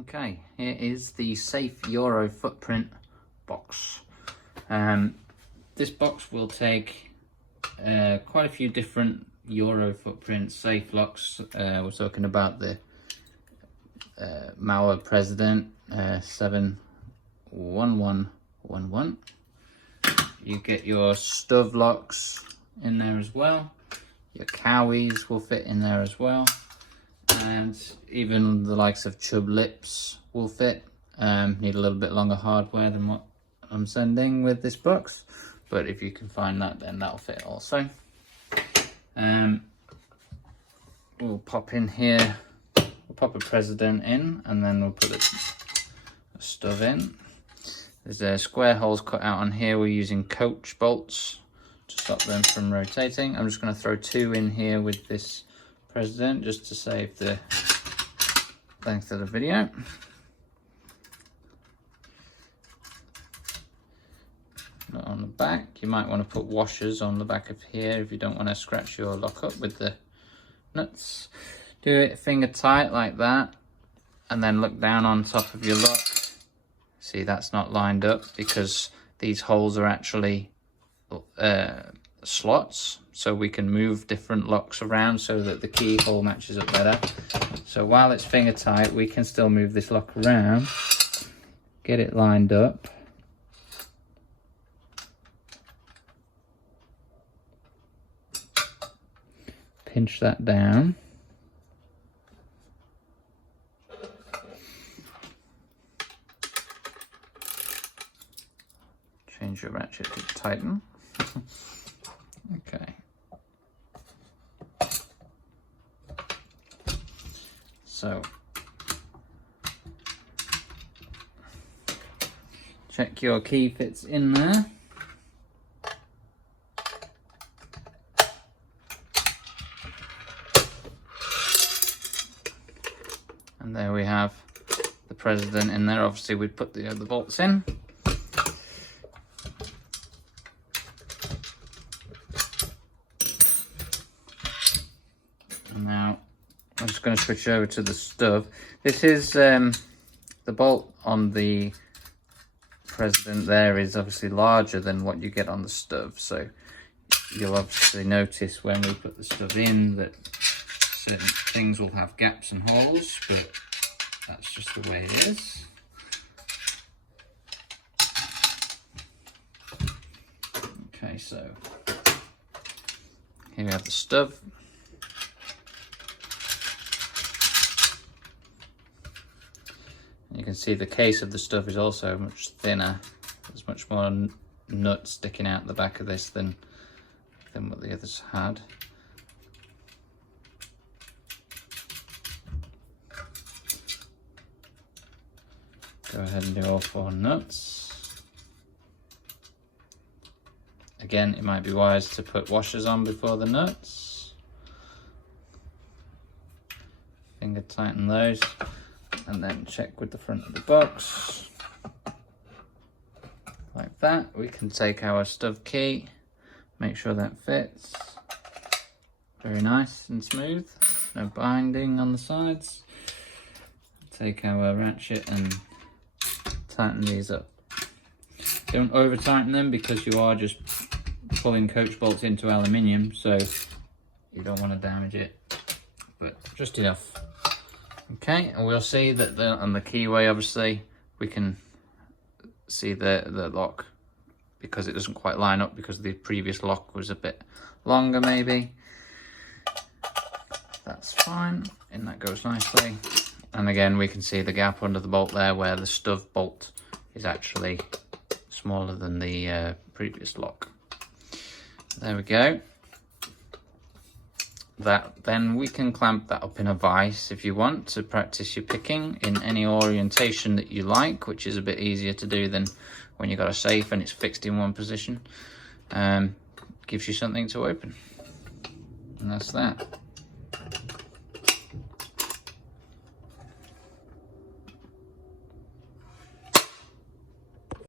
Okay, here is the Safe Euro footprint box. This box will take quite a few different Euro footprint safe locks. We're talking about the Mauer President 71111. You get your STUV locks in there as well. Your Cowies will fit in there as well. And even the likes of Chubb Lips will fit. Need a little bit longer hardware than what I'm sending with this box, but if you can find that, then that'll fit also. We'll pop in here, we'll pop a President in, and then we'll put a STUV in. There's square holes cut out on here. We're using coach bolts to stop them from rotating. I'm just going to throw 2 in here with this President just to save the length of the video. Not on the back. You might want to put washers on the back of here if you don't want to scratch your lock up with the nuts. Do it finger tight like that, and then look down on top of your lock. See, that's not lined up because these holes are actually slots, so we can move different locks around so that the keyhole matches up better. So while it's finger tight, we can still move this lock around, get it lined up. Pinch that down. Change your ratchet to tighten. Okay. So, check your key fits in there. And there we have the President in there. Obviously we put the other bolts in. And now I'm just going to switch over to the STUV. This is the bolt on the President there is obviously larger than what you get on the STUV. So you'll obviously notice when we put the STUV in that certain things will have gaps and holes, but that's just the way it is. Okay, so here we have the STUV. You can see the case of the STUV is also much thinner. There's much more nut sticking out the back of this than what the others had. Go ahead and do all 4 nuts. Again, it might be wise to put washers on before the nuts. Finger tighten those, and then check with the front of the box. Like that. We can take our STUV key, make sure that fits. Very nice and smooth, no binding on the sides. Take our ratchet and tighten these up. Don't over tighten them because you are just pulling coach bolts into aluminium, so you don't want to damage it, but just enough. Okay, and we'll see that on the keyway, obviously we can see the lock because it doesn't quite line up because the previous lock was a bit longer maybe. That's fine, and that goes nicely. And again, we can see the gap under the bolt there where the STUV bolt is actually smaller than the previous lock. There we go. Then we can clamp that up in a vise if you want to practice your picking in any orientation that you like, which is a bit easier to do than when you've got a safe and it's fixed in one position. Gives you something to open. And that's that.